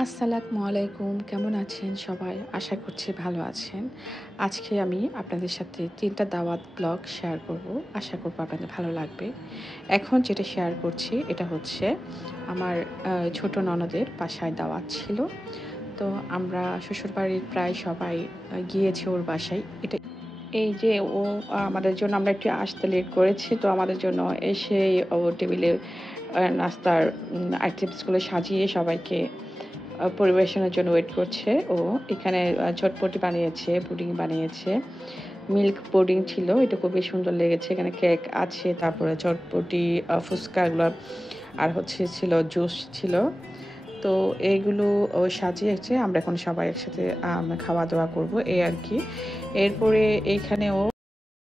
আসসালামু আলাইকুম। কেমন আছেন সবাই? আশা করছি ভালো আছেন। আজকে আমি আপনাদের সাথে ৩ টা দাওয়াত ব্লগ শেয়ার করব। আশা করব আপনাদের ভালো লাগবে। এখন যেটা শেয়ার করছি এটা হচ্ছে আমার ছোট ননদের বাসায় দাওয়াত ছিল। তো আমরা শ্বশুরবাড়ির প্রায় সবাই গিয়েছি ওর বাসায়। এই যে ও আমাদের জন্য আমরা একটু আসতে লেট করেছি। তো আমাদের জন্য এসেই ও টেবিলে নাস্তার আইটেমসগুলো সাজিয়ে সবাইকে পরিবেশনের জন্য ওয়েট করছে ও। এখানে চটপটি বানিয়েছে, পুডিং বানিয়েছে, মিল্ক পুডিং ছিল, এটা খুবই সুন্দর লেগেছে। এখানে কেক আছে, তারপরে চটপটি, ফুচকাগুলো, আর হচ্ছে ছিল জুস ছিল। তো এইগুলো ও সাজিয়েছে। আমরা এখন সবাই একসাথে খাওয়া দাওয়া করব এই আর কি। এরপরে এইখানে ও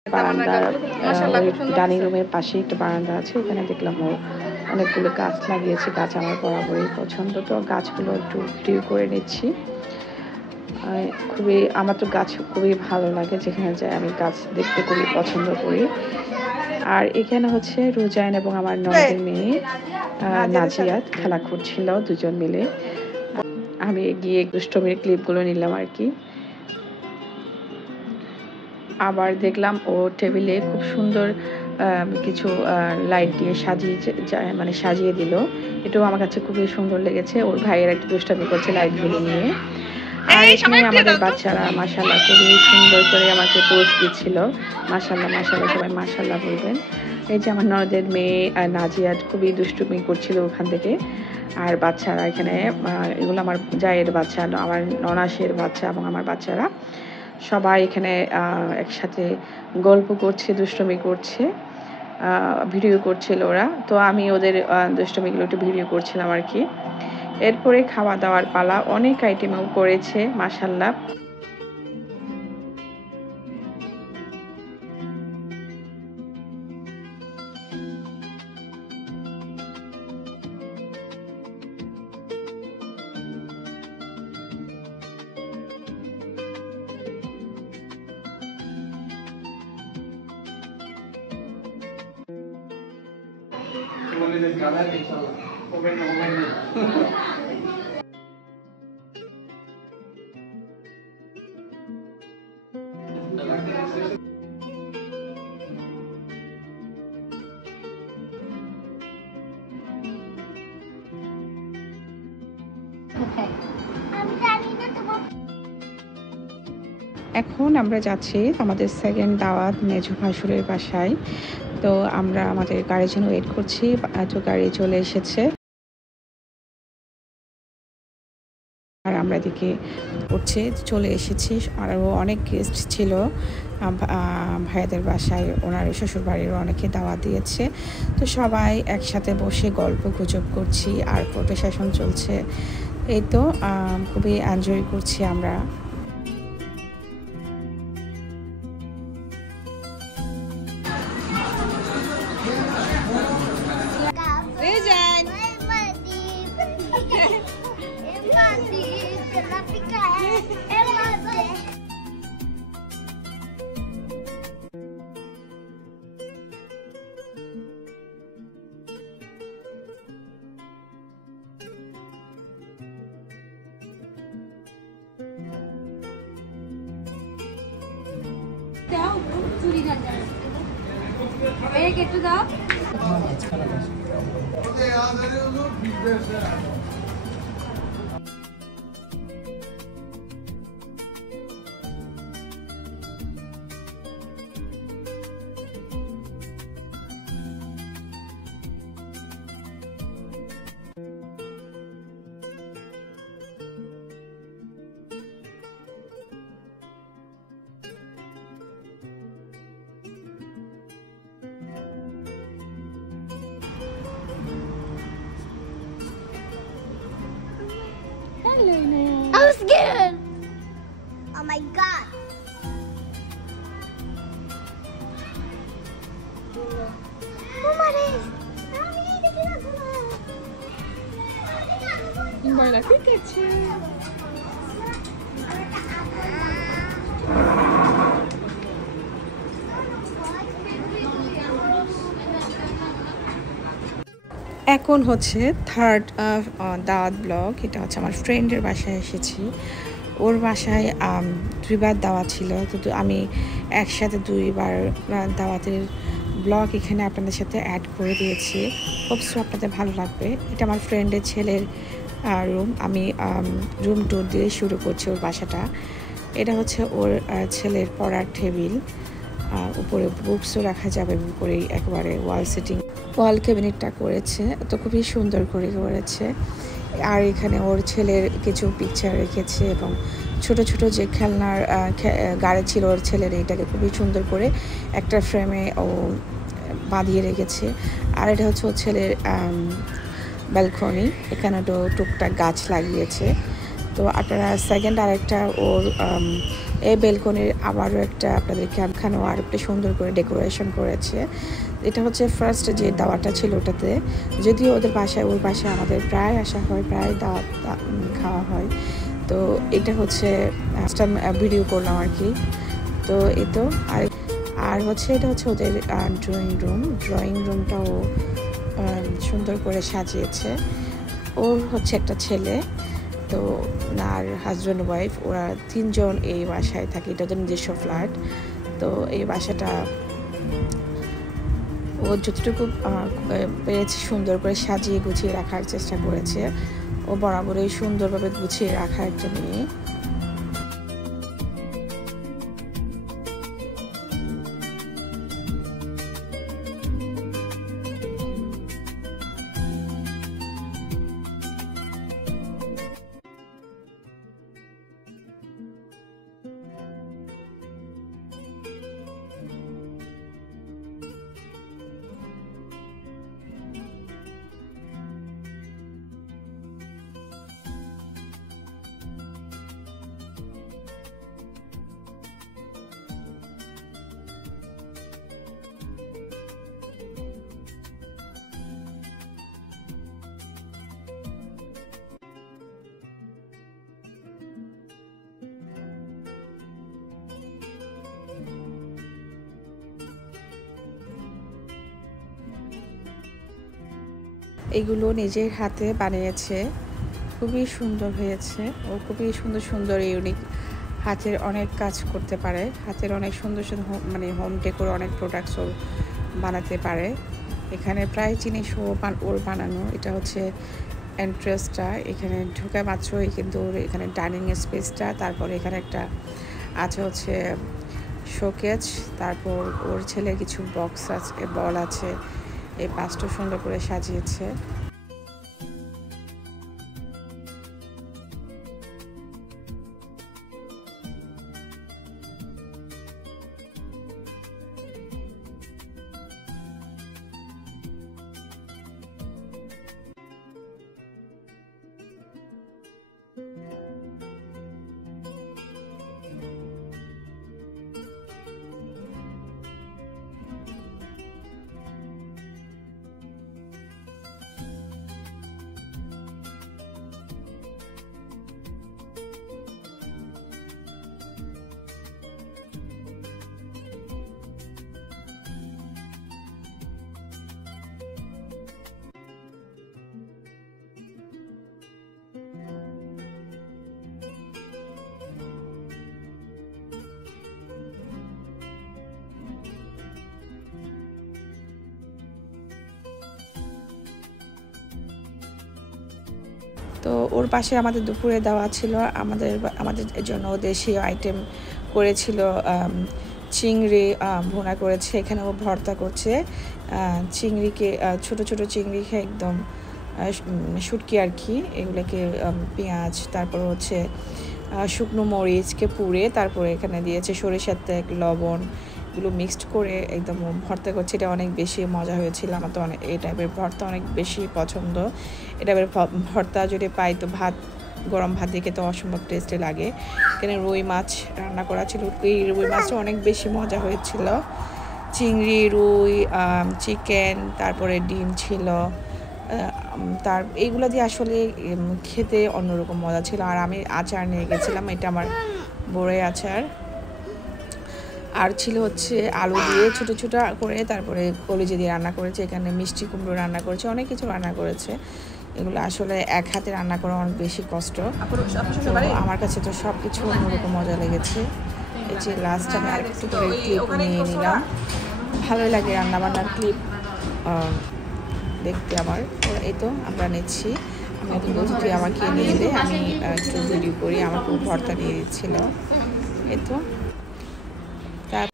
বারান্দার ওই ডাইনিং রুমের পাশেই একটা বারান্দা আছে, ওখানে দেখলাম ও অনেকগুলো গাছ লাগিয়েছে। গাছ আমার বরাবরই পছন্দ, তো গাছগুলো একটু ভিডিও করে নিচ্ছি। আমার তো গাছ খুবই ভালো লাগে, যেখানে যাই আমি গাছ দেখতে খুবই পছন্দ করি। আর এখানে হচ্ছে রোজাইন এবং আমার ননদের মেয়ে নাজিয়াত খেলা করছিল দুজন মিলে। আমি গিয়ে দুষ্টমির ক্লিপগুলো নিলাম আর কি। আবার দেখলাম ও টেবিলে খুব সুন্দর কিছু লাইট দিয়ে সাজিয়ে দিল। এটাও আমার কাছে খুবই সুন্দর লেগেছে। ওর ভাইয়ের একটা দুষ্টামি করছে লাইটগুলো নিয়ে। আর এখানে আমাদের বাচ্চারা মাশাআল্লাহ খুবই সুন্দর করে আমাকে পোজ দিচ্ছিল। মাশাআল্লাহ মাশাআল্লাহ, সবাই মাশাআল্লাহ বলবেন। এই যে আমার ননদের মেয়ে নাজিয়াত খুবই দুষ্টুমি করছিল ওখান থেকে। আর বাচ্চারা এখানে এগুলো আমার জায়ের বাচ্চা, আমার ননাসের বাচ্চা এবং আমার বাচ্চারা সবাই এখানে একসাথে গল্প করছে, দুষ্টুমি করছে, ভিডিও করছিল ওরা। তো আমি ওদের দুষ্টুমিগুলো একটু ভিডিও করছিলাম আর কি। এরপরে খাওয়া দাওয়ার পালা, অনেক আইটেমও করেছে মাশাআল্লাহ। এখন আমরা যাচ্ছি আমাদের সেকেন্ড দাওয়াত মেজো ভাসুরের বাসায়। তো আমরা আমাদের গাড়ির জন্য ওয়েট করছি। তো গাড়ি চলে এসেছে আর আমরা এদিকে উঠছে চলে এসেছি। আরও অনেক গেস্ট ছিল ভাইয়াদের বাসায়, ওনার শ্বশুরবাড়ির অনেকে দাওয়াত দিয়েছে। তো সবাই একসাথে বসে গল্প গুজব করছি আর ফটো সেশন চলছে। এই তো খুবই এনজয় করছি আমরা। দাও চুরি না দাও এই একটু দাও I'm scared. Oh my god. Voilà, Pikachu. এখন হচ্ছে থার্ড দাওয়াত ব্লগ। এটা হচ্ছে আমার ফ্রেন্ডের বাসায় এসেছি। ওর বাসায় 2বার দাওয়াত ছিল, তো আমি একসাথে 2বার দাওয়াতের ব্লগ এখানে আপনাদের সাথে অ্যাড করে দিয়েছি। হোপসো আপনাদের ভালো লাগবে। এটা আমার ফ্রেন্ডের ছেলের রুম। আমি রুম ট্যুর দিয়ে শুরু করছি ওর বাসাটা। এটা হচ্ছে ওর ছেলের পড়ার টেবিল, উপরে বুকসও রাখা যাবে, উপরেই একেবারে ওয়াল ক্যাবিনেটটা করেছে, তো খুবই সুন্দর করে করেছে। আর এখানে ওর ছেলের কিছু পিকচার রেখেছে এবং ছোট ছোট যে খেলনার গাড়ি ছিল ওর ছেলের, এটাকে খুবই সুন্দর করে একটা ফ্রেমে ও বাঁধিয়ে রেখেছে। আর এটা হচ্ছে ওর ছেলের ব্যালকনি, এখানে তো টুকটাক গাছ লাগিয়েছে। তো আপনারা সেকেন্ড আরেকটা ওর এই ব্যালকনির আবারও একটা আপনাদেরকে এখানেও আর একটু সুন্দর করে ডেকোরেশন করেছে। এটা হচ্ছে ফার্স্ট যে দাওয়াটা ছিল ওটাতে, যদিও ওর বাসায় আমাদের প্রায় আসা হয়, প্রায় দাওয়াত খাওয়া হয়। তো এটা হচ্ছে ভিডিও করলাম আর কি। তো এই তো আর হচ্ছে এটা হচ্ছে ওদের ড্রয়িং রুমটাও সুন্দর করে সাজিয়েছে। ওর হচ্ছে একটা ছেলে, তো আর হাজব্যান্ড ওয়াইফ, ওরা 3 জন এই বাসায় থাকে। এটা ওদের নিজস্ব ফ্ল্যাট। তো এই বাসাটা ও যতটুকু পেরেছে সুন্দর করে সাজিয়ে গুছিয়ে রাখার চেষ্টা করেছে। ও বরাবরই সুন্দরভাবে গুছিয়ে রাখার একটা মেয়ে। এগুলো নিজের হাতে বানিয়েছে, খুবই সুন্দর হয়েছে। ও খুবই সুন্দর সুন্দর ইউনিক হাতের অনেক কাজ করতে পারে, হাতের অনেক সুন্দর সুন্দর মানে হোম ডেকোর অনেক প্রোডাক্টসও বানাতে পারে। এখানে প্রায় জিনিস ওর বানানো। এটা হচ্ছে এন্ট্রেন্সটা, এখানে ঢোকা মাত্রই কিন্তু এখানে ডাইনিং স্পেসটা, তারপরে এখানে একটা আছে হচ্ছে শোকেজ, তারপর ওর ছেলের কিছু বক্স আছে, বল আছে। এই পাঁচটা সুন্দর করে সাজিয়েছে। তো ওর পাশে আমাদের দুপুরে দেওয়া ছিল, আমাদের জন্য দেশীয় আইটেম করেছিল। চিংড়ি ভুনা করেছে, এখানে ও ভর্তা করছে চিংড়িকে, ছোট ছোট চিংড়িকে একদম শুটকি আর কি, এগুলোকে পেঁয়াজ, তারপর হচ্ছে শুকনো মরিচকে পুড়ে তারপরে এখানে দিয়েছে সরিষার তেল, লবণ, এগুলো মিক্সড করে একদম ভর্তা করছে। এটা অনেক বেশি মজা হয়েছিল। আমার তো অনেক এই টাইপের ভর্তা অনেক বেশি পছন্দ। এই টাইপের ভর্তা যদি পাই তো গরম ভাত দিয়ে খেতে অসম্ভব টেস্টি লাগে। এখানে রুই মাছ রান্না করা ছিল, এই রুই মাছটা অনেক বেশি মজা হয়েছিল। চিংড়ি, রুই, চিকেন, তারপরে ডিম ছিল। এইগুলো দিয়ে আসলে খেতে অন্যরকম মজা ছিল। আর আমি আচার নিয়ে গেছিলাম, এটা আমার বড়ই আচার। আর ছিল হচ্ছে আলু দিয়ে ছোট ছোট করে, তারপরে কলিজা দিয়ে রান্না করেছে, এখানে মিষ্টি কুমড়ো রান্না করেছে, অনেক কিছু রান্না করেছে। এগুলো আসলে এক হাতে রান্না করা অনেক বেশি কষ্ট। তো আমার কাছে তো সব কিছু অন্যরকম মজা লেগেছে। এই যে লাস্ট আমি আর একটু করে ক্লিপ নিয়ে নিলাম। ভালোই লাগে রান্নাবান্নার ক্লিপ দেখতে আমার। এই তো আমরা নিচ্ছি। আমি এখন বলছি তুই আমাকে নিয়ে দে, আমি একটু ভিডিও করি। আমাকে ভর্তা দিয়ে দিচ্ছিল। এই তো তার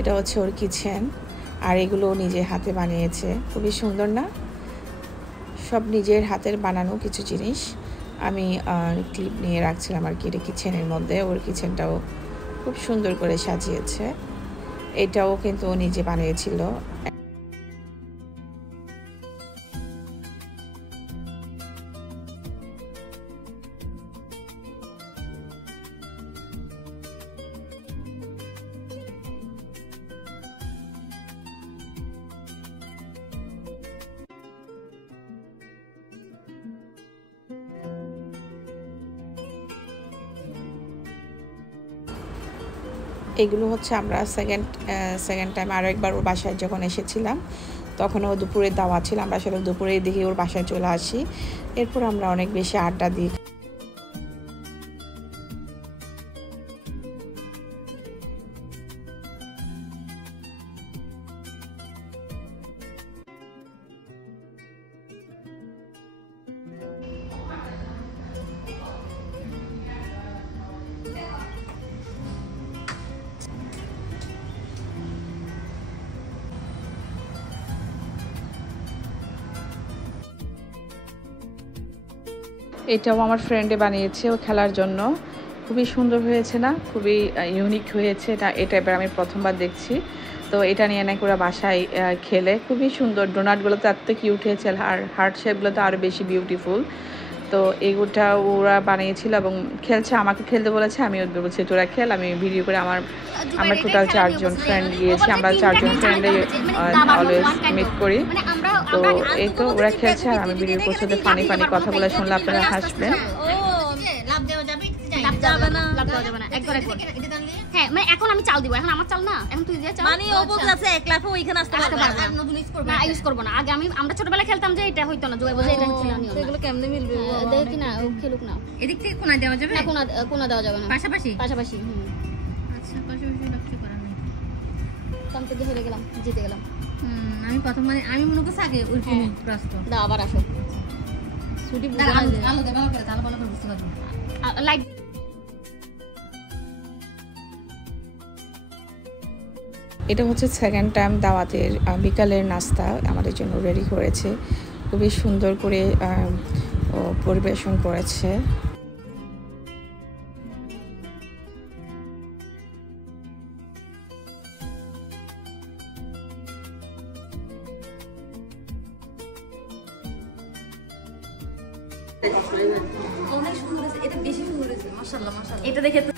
এটা হচ্ছে ওর কিচেন, আর এগুলো নিজে হাতে বানিয়েছে। খুবই সুন্দর না? সব নিজের হাতের বানানো কিছু জিনিস আমি ক্লিপ নিয়ে রাখছিলাম আর কি। এটা কিচেনের মধ্যে, ওর কিচেনটাও খুব সুন্দর করে সাজিয়েছে। এটাও কিন্তু ও নিজে বানিয়েছিল। এগুলো হচ্ছে আমরা সেকেন্ড টাইম আরও একবার ওর বাসায় যখন এসেছিলাম, তখন ও দুপুরে দাওয়াত ছিল। আমরা আসলে দুপুরে দেখি ওর বাসায় চলে আসি। এরপর আমরা অনেক বেশি আড্ডা দিই। এটাও আমার ফ্রেন্ডে বানিয়েছে ও খেলার জন্য। খুবই সুন্দর হয়েছে না? খুবই ইউনিক হয়েছে। এটা এবার আমি প্রথমবার দেখছি। তো এটা নিয়ে নাকি ওরা বাসায় খেলে। খুবই সুন্দর। ডোনাটগুলো তো এত কিউট হয়েছে, আর হার্ট শেপগুলো তো আরও বেশি বিউটিফুল। তো এগুলোটা ওরা বানিয়েছিল এবং খেলছে। আমাকে খেলতে বলেছে, আমি ওদের বলছি তোরা খেল, আমি ভিডিও করে। আমরা টোটাল 4 জন ফ্রেন্ড গিয়েছি। আমরা 4 জন ফ্রেন্ডে অলওয়েজ মিট করি। তো এই তো ওরা খেলছে আর আমি ভিডিও করছি। ওদের ফানি কথা বলে শুনলে আপনারা হাসবেন। হ্যাঁ মানে এখন আমি চাল দিব, এখন আমার চাল না, এখন তুই দিয়ে চাল। মানে ও বলছে এক লাফে ওইখানে আসতে পারবে না, নতুন ইউজ করবে না, ইউজ করব না। আগে আমরা ছোটবেলায় খেলতাম যে এটা হইতো না, জুয়া বোঝা এটা ছিল না। এগুলো কেমনে মিলবে? দেখি না, ও খেলুক না। এদিক থেকে কোনা দেওয়া যাবে না, কোনা দেওয়া যাবে না। পাশাপাশি পাশাপাশি। আচ্ছা, পাশাপাশি লক্ষ্য করা নাই। কাম থেকে হেরে গেলাম, জিতে গেলাম। আমি প্রথম মানে আমি মনে করছি আগে ওই প্রশ্ন দাও আবার আসো। ছুটি আলো দে ভালো করে, ভালো করে বুঝতে পারবো। লাইট এটা হচ্ছে সেকেন্ড টাইম দাওয়াতের বিকালের নাস্তা আমাদের জন্য রেডি করেছে। খুবই সুন্দর করে পরিবেশন করেছে। অনেক সুন্দর হয়েছে, এটা বেশি সুন্দর হয়েছে। মাশাআল্লাহ মাশাআল্লাহ। এটা দেখে তো